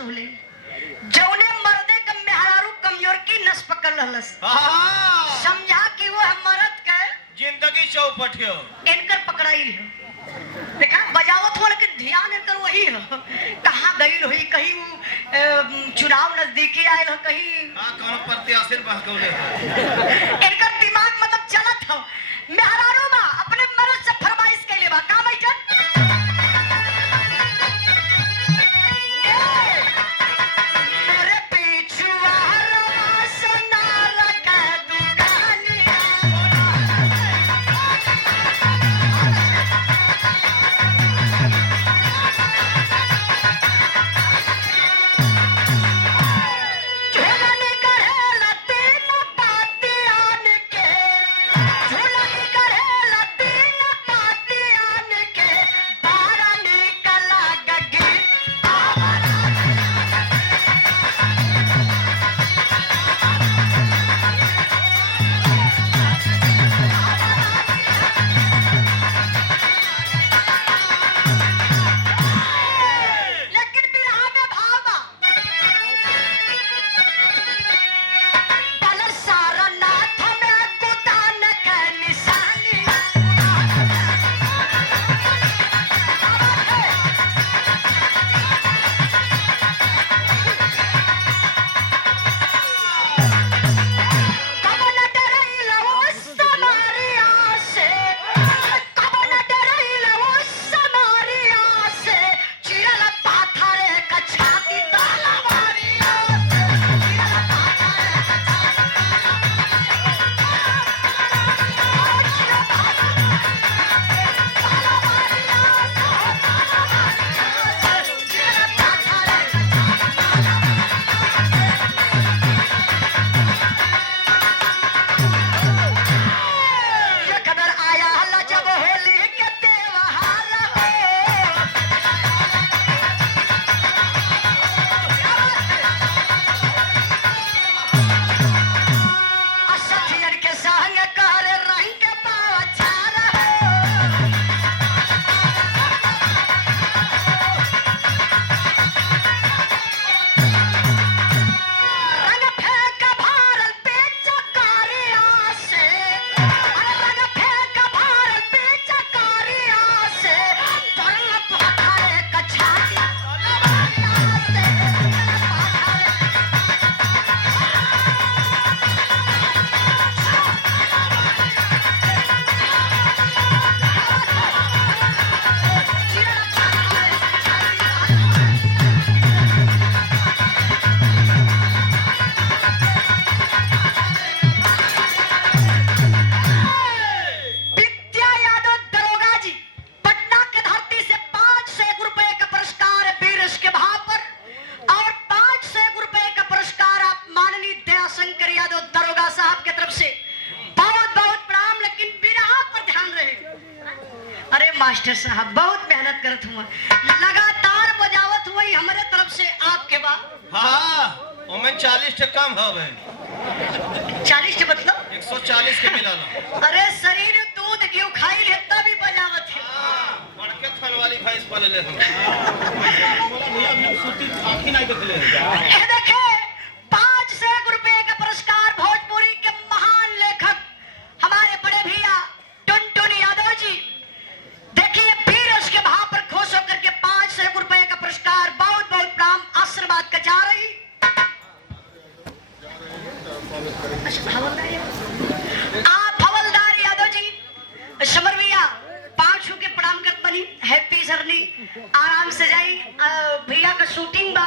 होले जौने मर्दे का मेहरारू कमजोर की नस पकड़ लहलस समझा कि वो मर्द के जिंदगी चौपट हो इनकर पकड़ाई है। देखा बजावत हो लेकिन ध्यान इनकर वही है कहाँ गई हुई कहीं चुनाव नजदीकी आयल हो कहीं कौन प्रत्याशी बहकौले इनकर दिमाग मतलब चलत हो मेहरारू बा अपने मर्द से फरमाइश कैले बा का बैठन मास्टर साहब बहुत मेहनत करत हुआ लगातार बजावत हुआ हमारे तरफ से आपके बाद हाँ ओमें 40 टका कम हवे 40 के मतलब 140 के मिला ना अरे शरीर दूध क्यों खाई ले तब भी बजावत है बड़के थन वाली भैंस पाले ले हम देखे 500 रुपए का पुरस्कार भोजपुरी के महान लेखक हमारे बड़े भैया टुनटुन यादव जी देखिए फिर उसके भाव पर खुश होकर के 500 रुपए का पुरस्कार बहुत बहुत प्रणाम आशीर्वाद का जा रही आप हवलदार यादव जी समर भैया 500 के प्रणाम कर बनी हैप्पी जर्नी आराम से जाई भैया का शूटिंग बा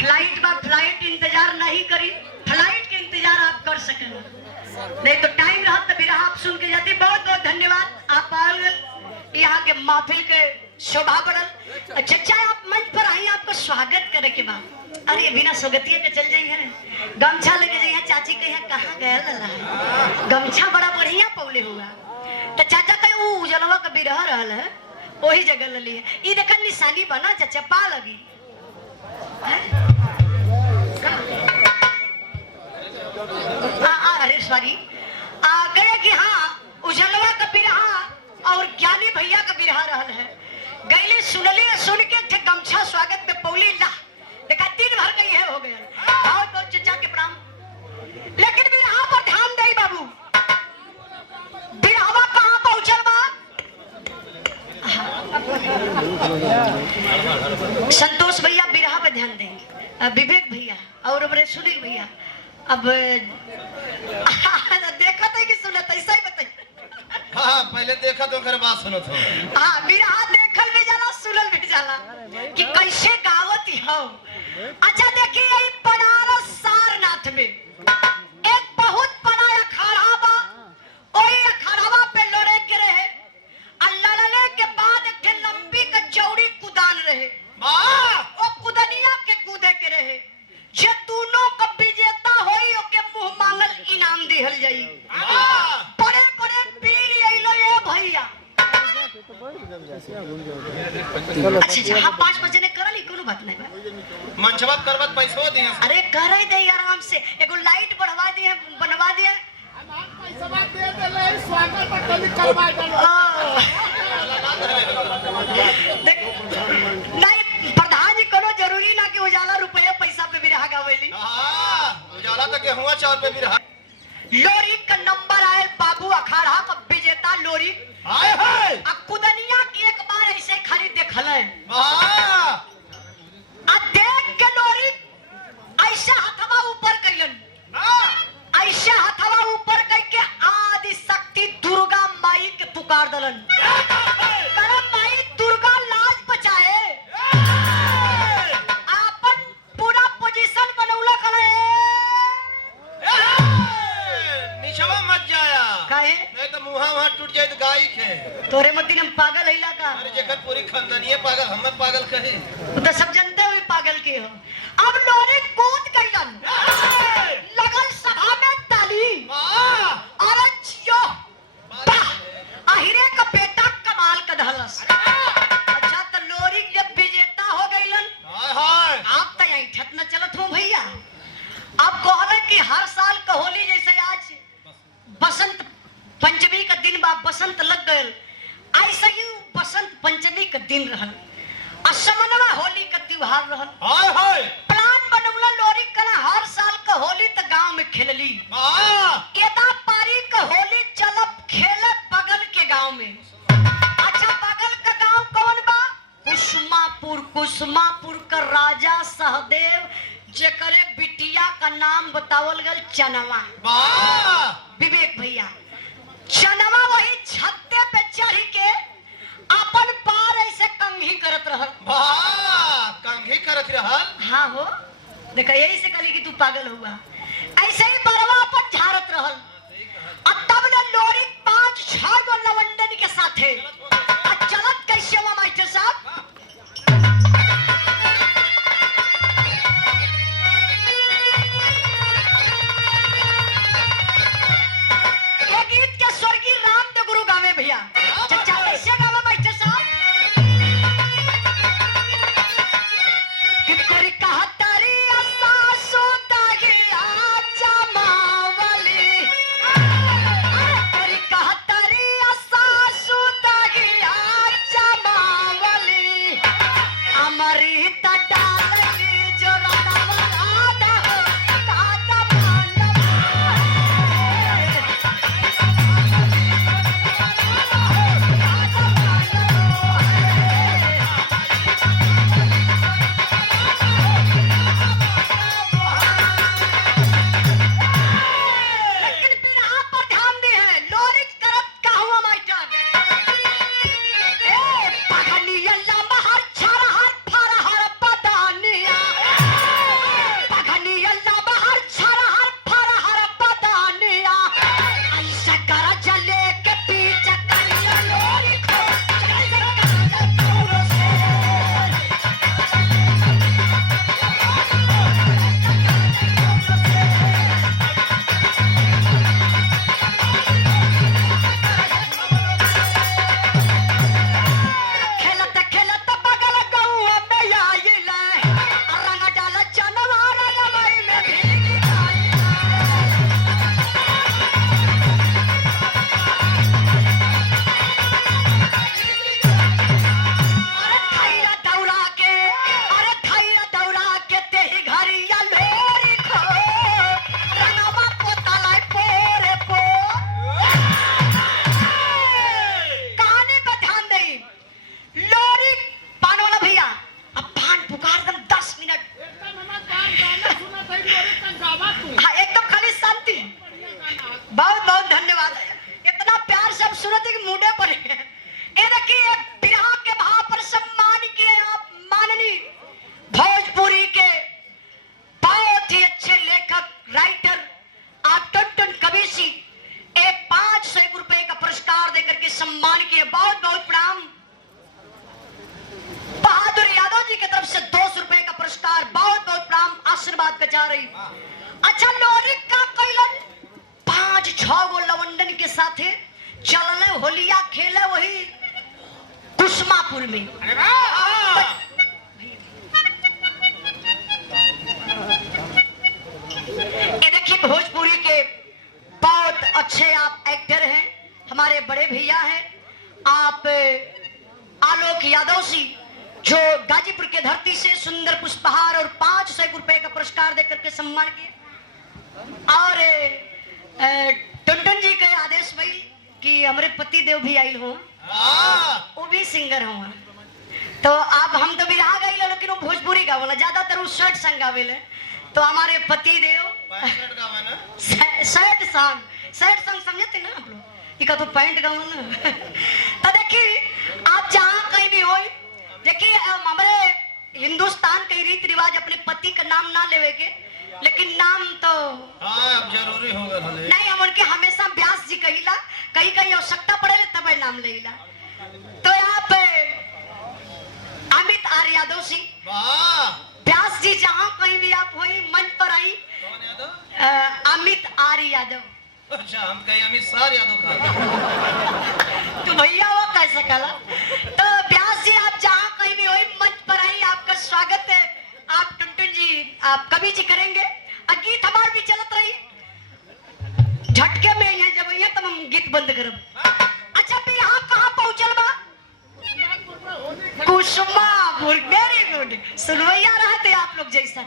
फ्लाइट इंतजार नहीं करी फ्लाइट के इंतजार आप कर सकें नहीं तो टाइम रहा तो फिर आप सुन के जाती बहुत बहुत धन्यवाद आप यहाँ के महफिल के शोभा बढ़ल चचा आप मंच पर आई आपका स्वागत करे के बाद अरे बिना स्वागतिये के चल जाइए गमछा लेके जाइए चाची के यहाँ कहाँ गया लला है गमछा बड़ा बढ़िया पौले हुआ तो चाचा कहे वो उजलवा का बिरह रहल है वही जगह ले लिए ये देखन निशानी बना चाचा पा लगी अरे सॉरी कहे कि हाँ उजलवा का बिरहा और ज्ञानी भैया का बिरहा रहल है गैली सुनली सुन के थे गमछा स्वागत में पौली ला देखा संतोष भैया बिरहा पे ध्यान देंगे, विवेक भैया और हमारे सुनील भैया। अब देखा था कि सुना था, ऐसा ही बताइए। हाँ पहले देखा तो कर बात सुनो तो। हाँ बिरहा देखल भी जाला सुनल भी जाला कि कैसे गावत हो। अच्छा देखिए यही बनारस सारनाथ में एक बहुत बड़ा अखाड़ा बा, ओही अखाड़ावा पे लड़े के रहे, और लड़ने के बाद एक लंबी का चौड़ी कुदान रहे, ओ कुदनिया के कूदे के रहे, जे दोनों का विजेता होई ओके मुंह मांगल इनाम दिहल जाई। बड़े बड़े पीर अइलो ये भैया। अच्छा जहाँ 5 बजे ने करली कोनो बात नहीं बा, मंचवा करवत पैसो दिए। अरे करे दे आराम से, एगो लाइट बढ़वा दिए, बनवा दिए। देख नहीं प्रधान जी कोनो जरूरी ना कि उजाला रुपया पैसा पे बिरहा गावेली। उजाला तो गेहुआ चावल पे भी रहा। लोरी का नंबर आए बाबू अखाड़ा का विजेता लोरी हाय हाय कुदनिया की एक बार ऐसे खाली देखल है, वाह देख के लोरी ऐसे हथवा ऊपर कैलन, ऐसे हथवा ऊपर करके आदि शक्ति दुर्गा माई के पुकार दलन। माई दुर्गा लाज बचाए, अपन पूरा पोजीशन बनौला करे। निचवा मत जाया काहे नहीं तो मुहा वहां टूट जाए तो गाय के। तोरे मत हम पागल हैला का। अरे जेकर पूरी खानदानिये पागल, हम पागल कहे। तो सब जनते हुए पागल के हो। अब लोरी कूद कैलन, लगल सभा में ताली, अरे जियो वाह अहिरे का बेटा कमाल का धलस। अच्छा तो लोरी जब विजेता हो गईलन, हाय हाय आप तो यहीं ठत न चलत हो भैया। अब कहले कि हर साल का होली जैसे आज बसंत पंचमी का दिन बा, बसंत लग गयल, ऐसे ही बसंत पंचमी का दिन रहल, असमनवा होली का त्योहार रहल। हाय हाय प्लान बनौला लोरी कना हर साल का होली तो गांव में खेलली, केदा पारी का होली चलब खेले बगल के गांव में। अच्छा बगल का गांव कौन बा? कुसुमापुर। कुसुमापुर का राजा सहदेव जेकरे बिटिया का नाम बतावल गल चनवा। विवेक भैया चनवा वही छत्ते पे चढ़ी के अपन पार ऐसे कंघी करत रहल। कंघी करत रहल। हाँ हो देखा यही से कली कि तू पागल हुआ, ऐसे ही बरवा अपन झारत रहल। और तब ने लोरी 5-6 गो लवंडन के साथे चलत कैसे हुआ मास्टर साहब? ये गीत के स्वर्गीय रामदेव गुरु गावे भैया। चचा कैसे गावा मास्टर साहब? कि तेरी कहतरी सासु तगिया जमावली, तेरी कहतरी सासु बजा रही। अच्छा लोरी का कैलन 5-6 गो लवंडन के साथे चलने होलिया खेले वही कुसमापुर में। अरे वाह ये देखिए भोजपुरी के बहुत अच्छे आप एक्टर हैं, हमारे बड़े भैया हैं आप आलोक यादव जी, जो गाजीपुर के धरती से सुंदर पुष्पहार और 500 रुपए का पुरस्कार देकर के सम्मान किए। और टुनटुन जी के आदेश भाई कि हमारे पति देव भी आयल हो, वो भी सिंगर हो। तो आप हम तो बिरहा गई लेकिन वो भोजपुरी गावला ज्यादातर वो शर्ट संग गावेले। तो हमारे पति देव सैड सॉन्ग समझते ना आप लोग, इका तो पैंट गाओ ना। तो देखिए आप जहाँ कहीं भी हो, देखिए हमारे हिंदुस्तान के रीति रिवाज अपने पति का नाम ना लेवे के, लेकिन नाम तो अब जरूरी होगा नहीं, हम उनके हमेशा व्यास जी कहिला, कहीं कहीं आवश्यकता पड़े तब नाम लेला। तो यहाँ पे अमित आर यादव जी, व्यास जी जहाँ कहीं भी आप होई मंच पर आई। अमित आर यादव। अच्छा हम कहीं अमित सार यादव का तो भैया वो कैसे कला। तो व्यास जी आप जहाँ कहीं भी होई मंच पर आई, आपका स्वागत है। आप टुनटुन जी आप कवि जी करेंगे, गीत हमार भी चलत रही। झटके में यहाँ जब यहाँ तब हम गीत बंद करब। अच्छा फिर यहाँ कहाँ पहुँचल बा? कुसुमापुर। वेरी गुड, सुनवैया रहते आप लोग जैसा।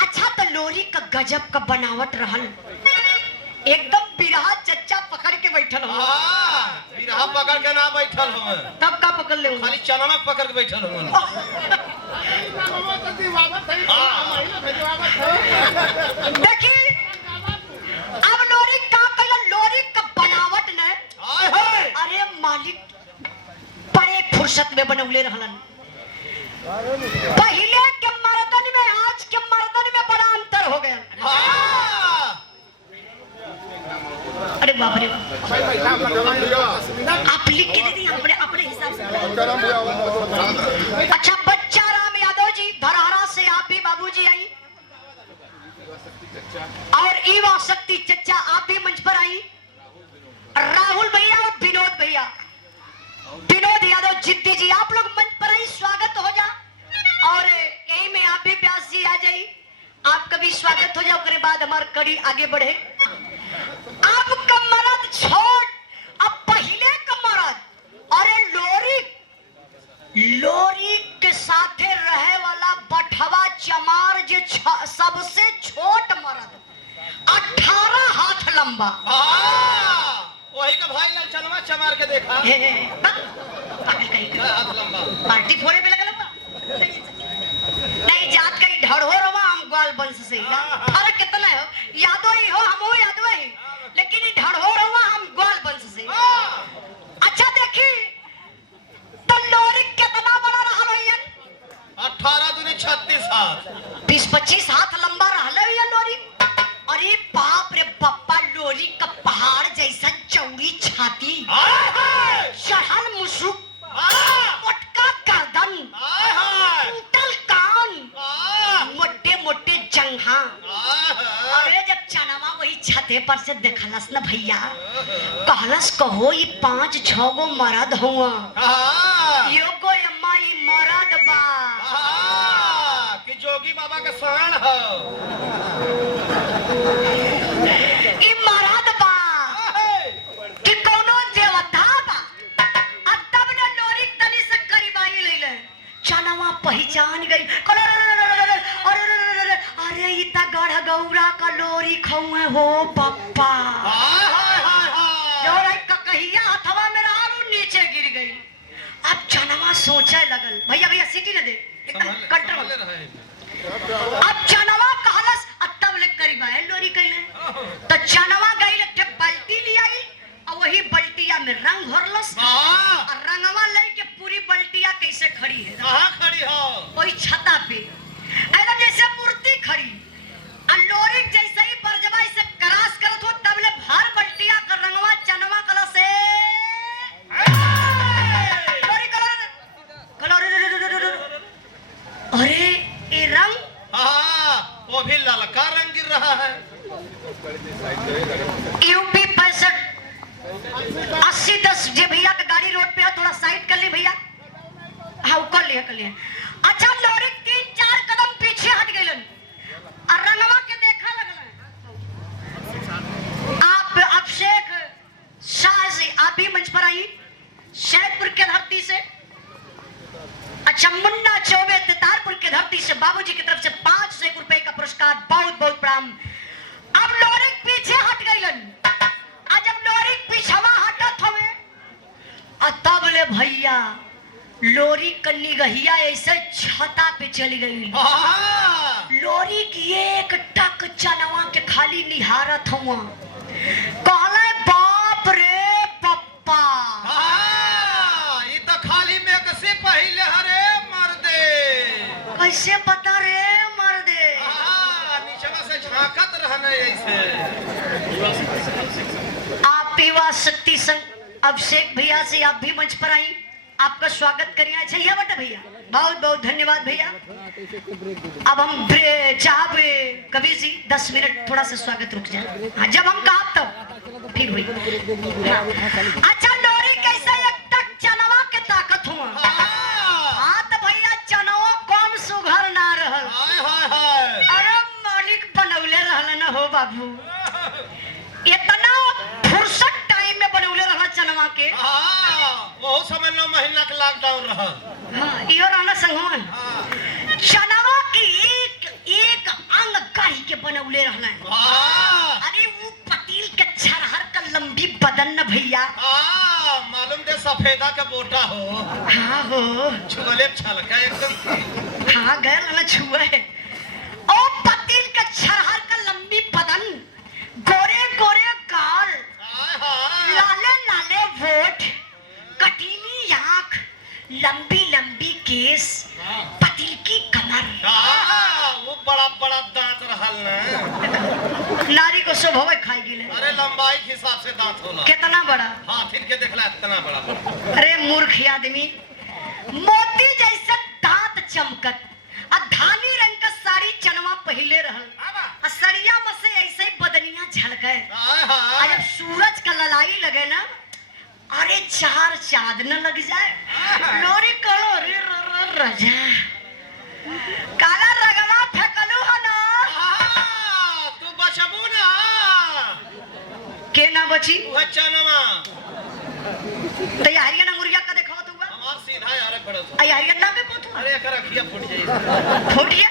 अच्छा तो लोरी का गजब का बनावट रहल, एकदम बिरहा चच्चा पकड़ के बैठल हो। बिरहा पकड़ के ना बैठल हो, तब का पकड़ ले खाली चना पकड़ के बैठल हो। देखिए अब लोरी का कल लोरी का बनावट ने, अरे मालिक बड़े फुर्सत में बनौले रहलन। पहले के मर्दन में आज के मर्दन में बड़ा अंतर हो गया। अरे बाप रे, आप लिख के दे दी अपने अपने हिसाब से। अच्छा बच्चा राम यादव जी धरहरा से आप भी बाबूजी आई, और ईवा शक्ति चच्चा आप भी मंच पर आई। राहुल भैया और विनोद भैया, विनोद यादव जिद्दी जी आप लोग मंच पर आई, स्वागत हो जा। और यही में आप भी व्यास जी आ जाइए, आपका भी स्वागत हो जाओ। उसके बाद हमारी कड़ी आगे बढ़े। अब का मर्द छोड़, अब पहले का मर्द, अरे लोरी के साथे रहे वाला बठवा चमार जे सबसे छोट मर्द 18 हाथ लंबा। वही का भाई ललचनवा चमार के देखा। हाथ लंबा पार्टी फोड़े पे लगा नहीं जात करी ढड़ो रवा हम ग्वाल वंश से फर्क कितना है, यादव ही हो हम हो यादव ही, लेकिन ढड़ो रवा हम ग्वाल वंश से। अच्छा देखी तो लोरी कितना बड़ा रहा भैया? 18 दूनी 36 हाथ, 20-25 हाथ लंबा रहा भैया लोरी। अरे बाप रे पप्पा, लोरी का पहाड़ जैसा चौड़ी छाती, चढ़ल मुसुक, मोटका गर्दन, टूटल कान, मोटे मोटे जंघा। अरे जब चनावा वही छते पर से देखलस न भैया, कहलस कहो ये 5-6 गो मर्द हुआ, यो को अम्मा ये मर्द बा कि जोगी बाबा का साण हो। ई मर्द बा कि कोनो देवता बा। अब तब न लोरी तनी से करीबाई लेले, चनावा पहचान गई। अरे इता गढ़ गौरा का लोरी खौए हो पप्पा। जोर कहिया हथवा में रहा नीचे गिर गई। अब चनावा सोचे लगल, भैया भैया सीटी न दे एकदम कंट्रोल। अब चनावा कहलस तब ले करीब आए लोरी कहले, तो चनावा गई ले बाल्टी ले आई, और वही बल्टिया में रंग भरलस, और रंगवा ले के पूरी बल्टिया कैसे खड़ी है, कहाँ खड़ी हो? वही छता पे एकदम जैसे मूर्ति खड़ी। और लोरी जैसे ही बरजवा से क्रॉस करत हो तब ले भर बल्टिया का रंगवा चनवा कला से लोरी कलर। अरे ये रंग यूपी 65 80-10 जे भैया का गाड़ी रोड पे है, थोड़ा साइड कर ली भैया। हाँ कर लिया कर लिया। अच्छा लोरी 3-4 कदम पीछे हट गइलन और रंगवा के देखा लगल। आप अभिषेक शाह जी आप भी मंच पर आई, शहदपुर के धरती से। अच्छा मुन्ना चौबे तितारपुर के धरती से बाबूजी की तरफ से 500 रुपए का पुरस्कार, बहुत बहुत प्रणाम। अब लोरी पीछे हट गइलन, आज जब लोरी पिछवा हटत हवे तब ले भैया लोरी कन्नी गहिया ऐसे छता पे चली गई। लोरी की एक टक चनवा के खाली निहारत हुआ, कहले बाप रे पप्पा ये तो खाली में कसे पहले हरे मर दे। कैसे पता रे मर दे? निचवा से झांकत रहने ऐसे। आप युवा शक्ति संघ अभिषेक भैया से आप भी मंच पर आई, आपका स्वागत करिए। अच्छा ये बता भैया, बहुत बहुत धन्यवाद भैया। अब हम चाह कवि जी 10 मिनट थोड़ा सा स्वागत रुक जाए। हाँ, जब हम कहा तब फिर हुई। हाँ। अच्छा लोरी कैसे एक टक चनवा के ताकत हुआ। हाँ तो भैया चनवा कौन सुघर ना रहल। अरे मालिक बनौले रहल ना हो बाबू, इतना फुर्सत टाइम में बनौले रहल चनवा के। वो समय 9 महीना का लॉकडाउन रहा। हाँ इहो रहना संगवा। चनवा की एक अंग गाड़ी के बनौले रहना। अरे वो पतील के छरहर का लंबी बदन न भैया। मालूम दे सफेदा का बोटा हो। हाँ हो छुअले छलका एकदम। हाँ गए रहना छुआ है। ओ पतील के छरहर का लंबी बदन, गोरे गोरे गाल, लाले लाले वोट, कटीली आंख, लंबी लंबी केस, पतील की कमर। वो बड़ा बड़ा दांत रहल ना। नारी को शोभ होवे खाई गिले। अरे लंबाई के हिसाब से दांत होला। कितना बड़ा? हाथिन के देखला इतना बड़ा। अरे मूर्ख आदमी, मोती जैसे दांत चमकत, धानी रंग का साड़ी चनवा पहले रहल, सड़िया में से ऐसे ही बदनिया झलके। जब सूरज का ललाई लगे ना, अरे 4 चांद न लग जाए। लोरी कहो रे रजा काला रगवा फेंकलू है ना। तू बचबू ना के ना बची चनवा। तैयारी ना मुर्गिया का देखा तू हमार सीधा यार पड़त। तैयारी ना पे पोतू अरे एकरा खिया फूट जाई। फूटिया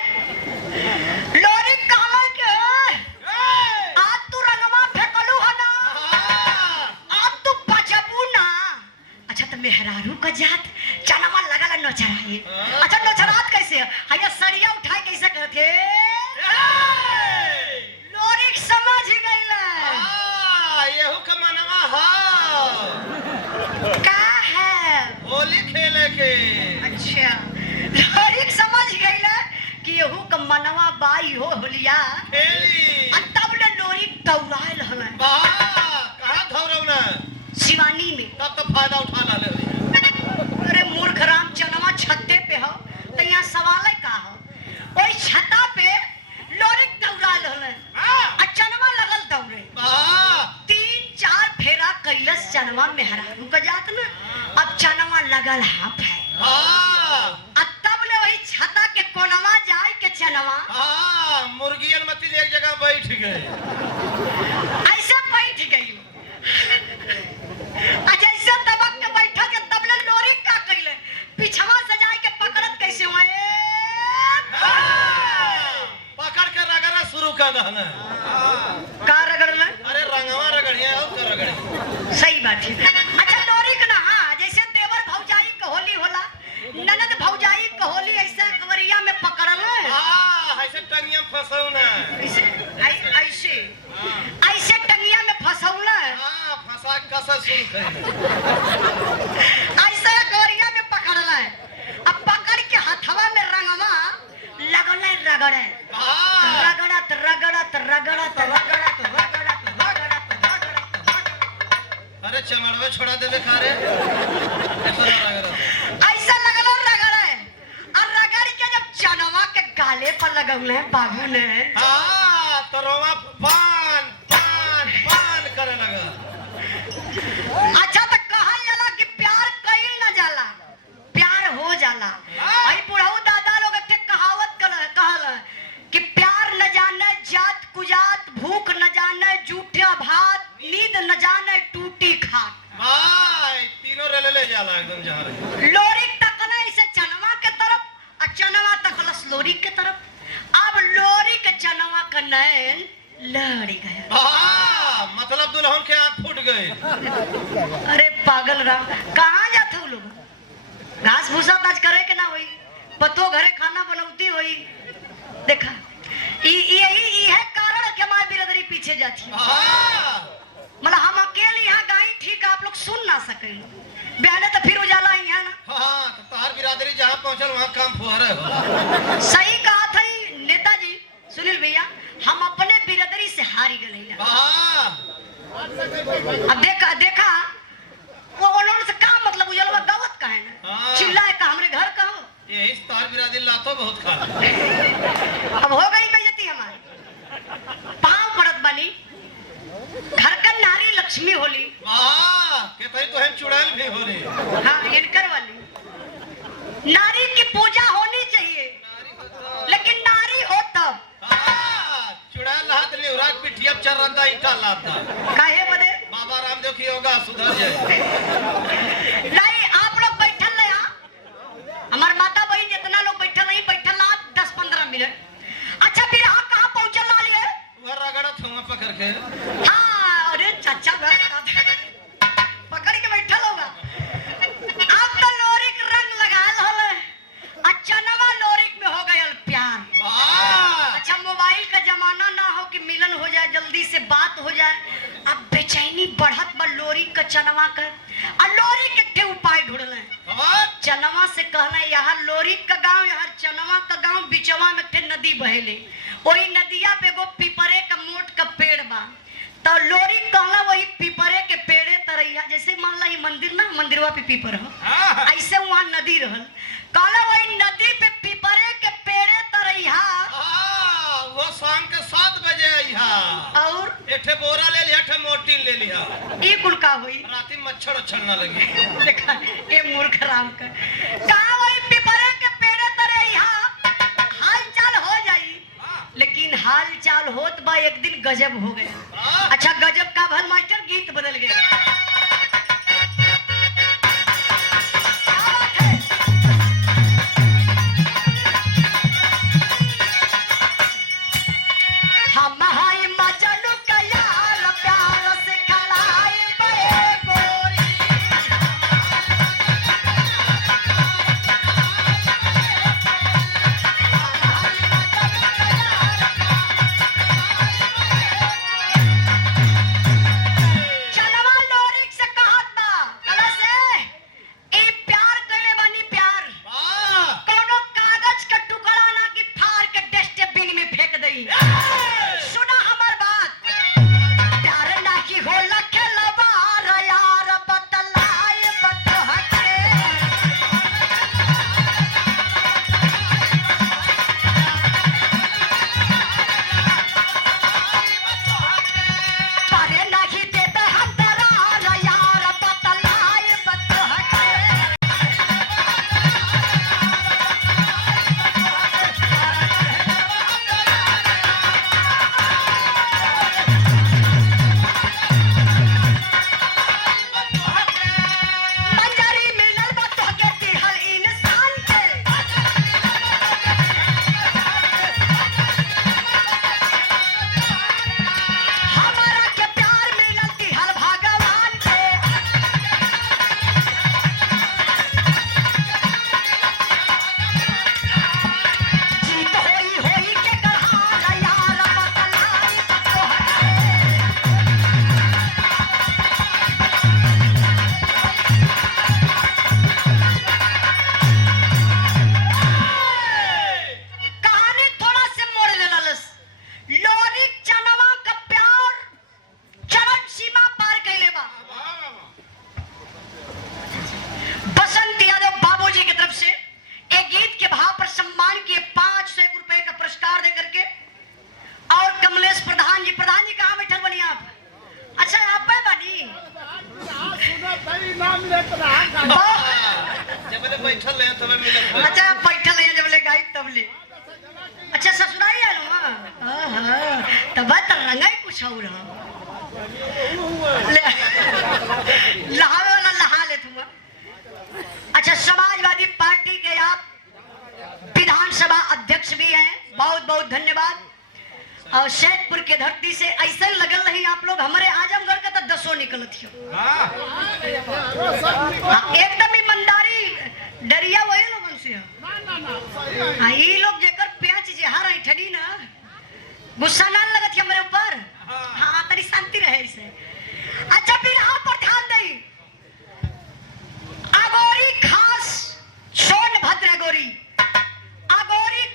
लोरी कहला के आज तू रगवा फेंकलू है ना, आज तू बचबू ना। अच्छा तो मेहरारू का जात चनवा लगल नोचराए। अच्छा नोचरात कैसे हया सड़िया उठाए कैसे करथे? लोरी समझ गइला। येहू का मनवा हा का है होली खेले के। अच्छा लोरी समझ गइला कि येहू का मनवा बाई हो होलिया खेली। तब ले लोरी दौड़ाए रहल कहाँ धौरव ना शिवानी में। तब तो फायदा उठा ला ले। अरे मूर्ख राम चनवा छत्ते पे हो तो यहाँ सवाल है का हो। ओई छत्ता पे लोरी दौड़ाए रहल चनवा लगल दौड़े। 3-4 फेरा कैलस चनवा मेहरारू का जात ना। अब चनवा लगल हाफ है। तब ले वही छत्ता के कोनवा जाए के चनवा मुर्गियन मती एक जगह बैठ गए। ऐसे बैठ गई। जैसे दबक के बैठा के तब ले लोरी का कैले पिछवा से जाए के पकड़त कैसे हुए। पकड़ के रगड़ा शुरू कर दहना। का रगड़ना? अरे रंगवा रगड़िया और का रगड़े। सही बात है। अच्छा लोरी का ना हाँ जैसे देवर भौजाई का होली होला, ननद भौजाई का होली ऐसे कवरिया में पकड़ल ऐसे टंगिया फंसौ ना। ऐसे ऐसे टंगिया में फंसौला फंसा कसा सुन कर। ऐसे कवरिया में पकड़ल। अब पकड़ के हथवा में रंगवा लगल रगड़े। रगड़त रगड़त रगड़त रगड़त रगड़त रगड़त अरे चमड़वे छोड़ा देवे खारे। ऐसा लगल रगड़े और रगड़ के जब चनवा के गाले पर लगौले बाबू ने तो रोवा पान पान अच्छा तो कहल जाला कि प्यार कईल न जाला, प्यार हो जाला। आई बुढ़ऊ दादा लोग के कहावत कहल कि प्यार न जाने जात कुजात, भूख न जाने जूठा भात, नींद न जाने टूटी खाट। भाई तीनों रेले ले जाला एकदम जहाँ रहे। लोरी तकना इसे चनवा के तरफ और चनवा तकलस लोरी के तरफ। अब लोरी के चनवा का नैन लड़ी गया। मतलब दुल्हन के आंख फूट गए। अरे पागल राम, कहाँ जाते हो लोग? घास भूसा ताज करे के ना होई, पतो घरे खाना बनौती होई। देखा यही है कारण कि हमारी बिरादरी पीछे जाती है। मतलब हम अकेले यहाँ गाई ठीक है, आप लोग सुन ना सके। बहने तो फिर उजाला ही है ना। हाँ तो तार बिरादरी जहाँ पहुँचल वहाँ काम फुहारे हो। सही कहा था नेताजी सुनील भैया, हम अपने बिरादरी से हारी गए। अब देखा वो उन्होंने से का मतलब उजलवा गावत का है ना, चिल्लाए का हमरे घर का हो। यही तार बिरादरी लातो बहुत खा। अब हो गई बेइज्जती हमारी, पाँव पड़त बनी। घर का नारी लक्ष्मी होली। कहते तो हम चुड़ैल भी हो रही। हाँ इनकर वाली नारी की पूजा होनी चाहिए, लेकिन नारी हो तब। चुड़ैल हाथ लेवराज पिठिया चल रहा ईटा लाता। काहे बदे? बाबा रामदेव की योगा सुधर जाए। नहीं आप लोग बैठल ले, हमार माता बहन जितना लोग बैठल नहीं बैठल ला 10-15 मिनट। अच्छा फिर आप कहाँ पहुँचल ला लिए? वह रगड़त हुआ पकड़ के। हाँ अरे चाचा पकड़ के बैठल होगा। अब तो लोरिक रंग लगाल होले, अच्छा नवा लोरिक में हो गया प्यार। अच्छा मोबाइल का जमाना ना हो कि मिलन हो जाए जल्दी से बात हो जाए। अब बेचैनी बढ़त बा लोरिक का चनवा कर, और लोरिक के के उपाय ढूंढले। चनवा से कहना यहाँ लोरिक का गांव, यहाँ चनवा का गांव, बिचवा में के नदी बहेले। वही नदिया पे एगो पीपरे का मोट का पेड़ बा। तो लोरिक कहला वही पीपरे के पेड़े तरैया, जैसे मान ला ये मंदिर ना, मंदिरवा पे पीपर हो, ऐसे वहाँ नदी रहल। कहला वही नदी पे पीपरे के पेड़े तरैया। वो शाम के 7 बजे आई और एठे बोरा ले लिया, एठे मोटी ले लिया। ये कुल का हुई राती मच्छर उछल ना लगी। देखा ये मूर्ख राम का कहा वही पिपरे के पेड़े तरे यहाँ हाल चाल हो जाई। लेकिन हाल चाल होत बा एक दिन गजब हो गया। अच्छा गजब का भल मास्टर गीत बदल गया। हम हाय मजनू का यार प्यार से खलाई बे गोरी। चनवा लोरी बैठल रहे तब मिलत है। अच्छा बैठल है जब ले गाई तब ले। अच्छा ससुराई आलो हां हां तब त रंगाई कुछ और हां ले लहावे वाला लहा ले तुम। अच्छा समाजवादी पार्टी के आप विधानसभा अध्यक्ष भी हैं, बहुत बहुत धन्यवाद। और सैदपुर के धरती से ऐसे लगल नहीं आप लोग हमारे आजमगढ़ का तो 10 निकलत हो। एकदम ईमानदारी डरिया वही लोगन से है। ये लोग जेकर प्याच जहर ऐठनी ना गुस्सा ना लगत है हमारे ऊपर। हाँ तरी शांति रहे इसे। अच्छा फिर यहाँ पर ध्यान दई अगोरी खास सोनभद्र अगोरी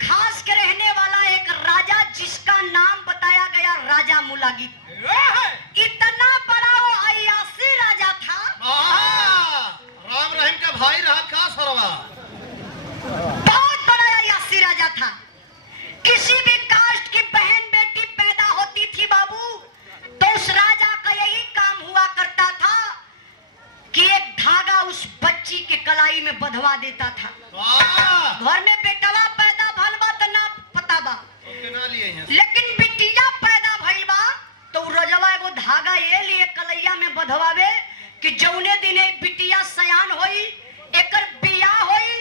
खास के रहने वाला एक राजा जिसका नाम बताया गया राजा मुलागित। इतना बड़ा वो अयासी राजा था। राम रहीम का भाई रहा का सरवा। बहुत बड़ा अयासी राजा था। किसी भी कास्ट की बहन बेटी पैदा होती थी बाबू तो उस राजा का यही काम हुआ करता था कि एक धागा उस बच्ची के कलाई में बंधवा देता था। घर में बेटवा पैदा भइल बा त ना पता बा लेकिन बिटिया पैदा भइल बा तो रजवा एगो धागा ये लिए कलैया में बंधवावे कि जौने दिने बिटिया सयान होई एकर बियाह होई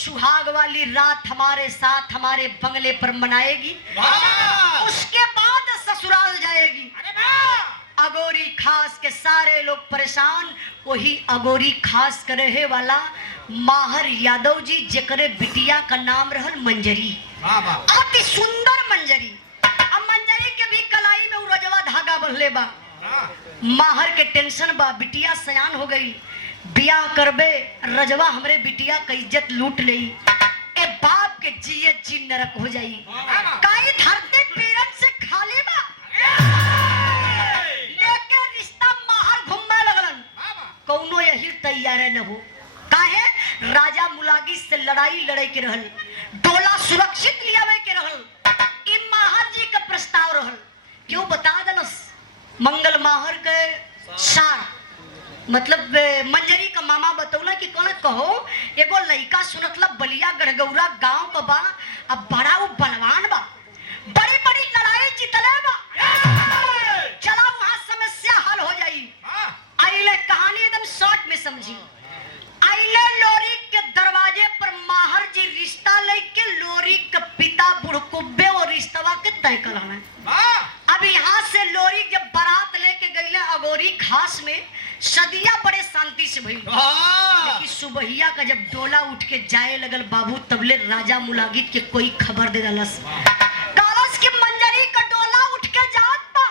सुहाग वाली रात हमारे साथ हमारे बंगले पर मनाएगी। उसके बाद ससुराल जाएगी। अगोरी खास के सारे लोग परेशान। वही अगोरी खास के रहे वाला माहर यादव जी जेकरे बिटिया का नाम रहल मंजरी। अति सुंदर मंजरी। अब मंजरी के भी कलाई में उरजवा धागा बंधले बा। माहर के टेंशन बा बिटिया सयान हो गई बियाह करबे रजवा हमरे बिटिया का इज्जत लूट लई ए बाप के जिए जी नरक हो जाई। काई धरती पीरत से खाली बा लेके रिश्ता माहर घुमने लगलन कौनो यही तैयार न हो। काहे राजा मुलागी से लड़ाई लड़े के रहल डोला सुरक्षित लियावे के रहल ई माहर जी का प्रस्ताव रहल। क्यों बता दलस मंगल माहर के सार मतलब मंजरी का मामा बतौला कि कौन कहो एगो लड़का सुनतला बलिया गढ़गौरा गांव का बा अब बड़ा वो बलवान बा बड़ी बड़ी लड़ाई जीतले बा चला वहां समस्या हल हो जाई। आइले कहानी एकदम शॉर्ट में समझी। आइले लोरी के दरवाजे पर माहर जी रिश्ता लेके लोरी के पिता बुढ़कुब्बे और रिश्तवा के तय कराना। अब यहाँ से लोरी जब बारात लेके गईले अगोरी खास में सदिया बड़े शांति से भई लेकिन सुबहिया का जब डोला उठ के जाए लगल बाबू तबले राजा मुलागित के कोई खबर दे दलस कालस की मंजरी का डोला उठ के जात बा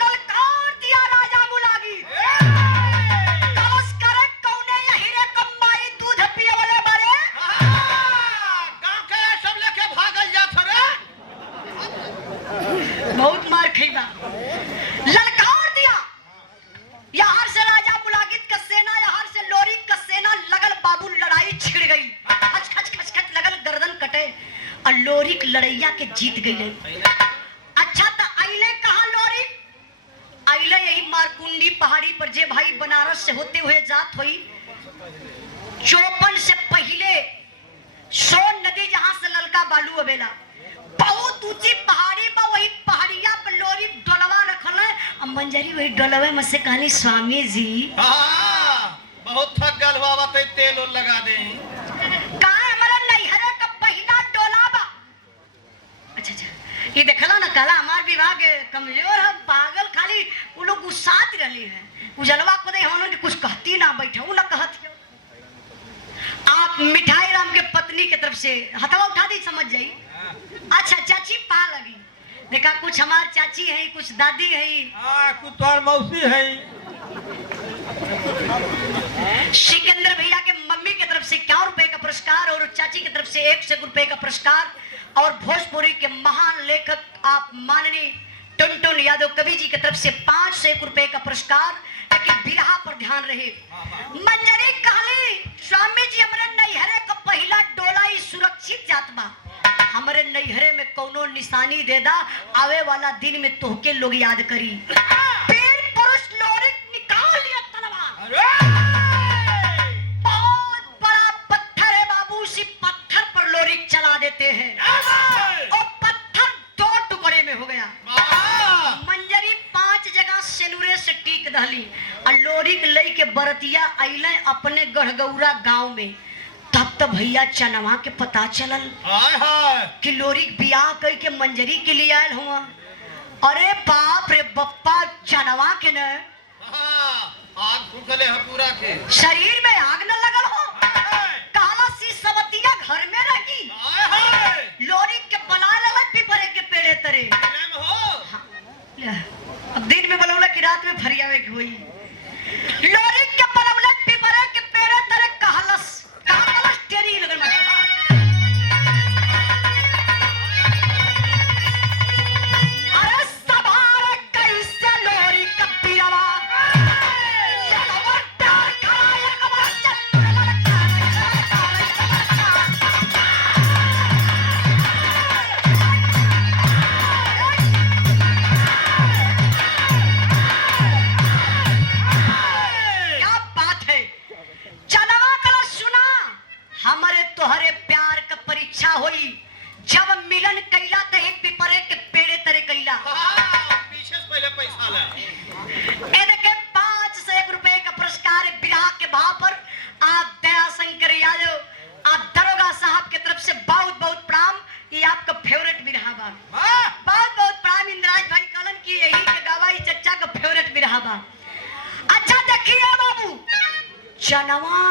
ललकार दिया राजा मुलागित कालस करे कौने यही रे कमाई दूध पिए वाले बारे गांव के सब लेके भागल जात रे। बहुत मार खइबा ललकार दिया। यहाँ से राजा मुलागित का सेना यहाँ से लोरी का सेना लगल बाबू लड़ाई छिड़ गई खच खच खच खच लगल गर्दन कटे और लोरी लड़ैया के जीत गई। अच्छा तो आइले कहाँ लोरी आइले यही मारकुंडी पहाड़ी पर जे भाई बनारस से होते हुए जात हुई 54 से पहले सोन नदी जहाँ से ललका बालू अबेला बहुत ऊंची पहाड़ी पर वही पहाड़िया पर लोरी डोलवा रखल है और मंजरी वही डोलवे में से कहली स्वामी जी बहुत थक गल बाबा ते तेल और लगा दे काहे हमारा नैहरे का पहिला डोला बा। अच्छा अच्छा ये देखला ना कहला हमार विभाग कमजोर है पागल खाली वो लोग गुस्सात रहली है उजलवा को दे हम कुछ कहती ना बैठा ना कहत आप मिठाई राम के पत्नी के तरफ से हथवा उठा दी समझ जाई। अच्छा चाची पा लगी देखा कुछ हमार चाची है कुछ दादी है कुछ तोर मौसी है। सिकंदर भैया के मम्मी की तरफ से 51 रुपए का पुरस्कार और चाची की तरफ से 100 रुपए का पुरस्कार और भोजपुरी के महान लेखक आप माननीय टुनटुन यादव कवि जी की तरफ से 501 रुपए का पुरस्कार। लेकिन बिरहा पर ध्यान रहे मंजरी कहली स्वामी जी हमारे नैहरे का पहला डोला ही सुरक्षित जात बा हमारे नैहरे में कौनो निशानी दे दा आवे वाला दिन में तोहके लोग याद करी। फिर पुरुष लोरी निकाल लिया तलवार भैया अइले अपने गढ़गौरा गांव में, तब तो भैया चनवा के पता चलल हाय हाय कि लोरिक बियाह कई के मंजरी के लिए आयल हुआ। अरे बाप रे बप्पा, चनवा के न आग फूकले है पूरा के, शरीर में आग न लगल हो, काला सी सवतिया घर में रही, हाय हाय लोरिक के बना लला पिपरे के पेड़े तरे प्रेम हो। अब दिन में बोलौला कि रात में फरियावे के होई। लोरिक के बनवले पिपरे के पेड़े तरे कहलस टेरी लगन में। अरे सवार कैसे लोरिक पिरवा लगवटा खड़ा लगवा चल हमारे तोहरे प्यार का परीक्षा होई, जब मिलन कैला तो एक पिपरे के पेड़े तरे कैला। पीछे से पहले पैसा ले ए देखे 5 से 1 रुपए का पुरस्कार विराह के भाव पर आप दया शंकर यादव, आप दरोगा साहब की तरफ से बहुत बहुत प्रणाम। ये आपका फेवरेट विराह बा, बहुत बहुत प्रणाम। इंद्राज भाई कलन की यही के गवाही चच्चा का फेवरेट विराह बा। अच्छा देखिए बाबू, चनवा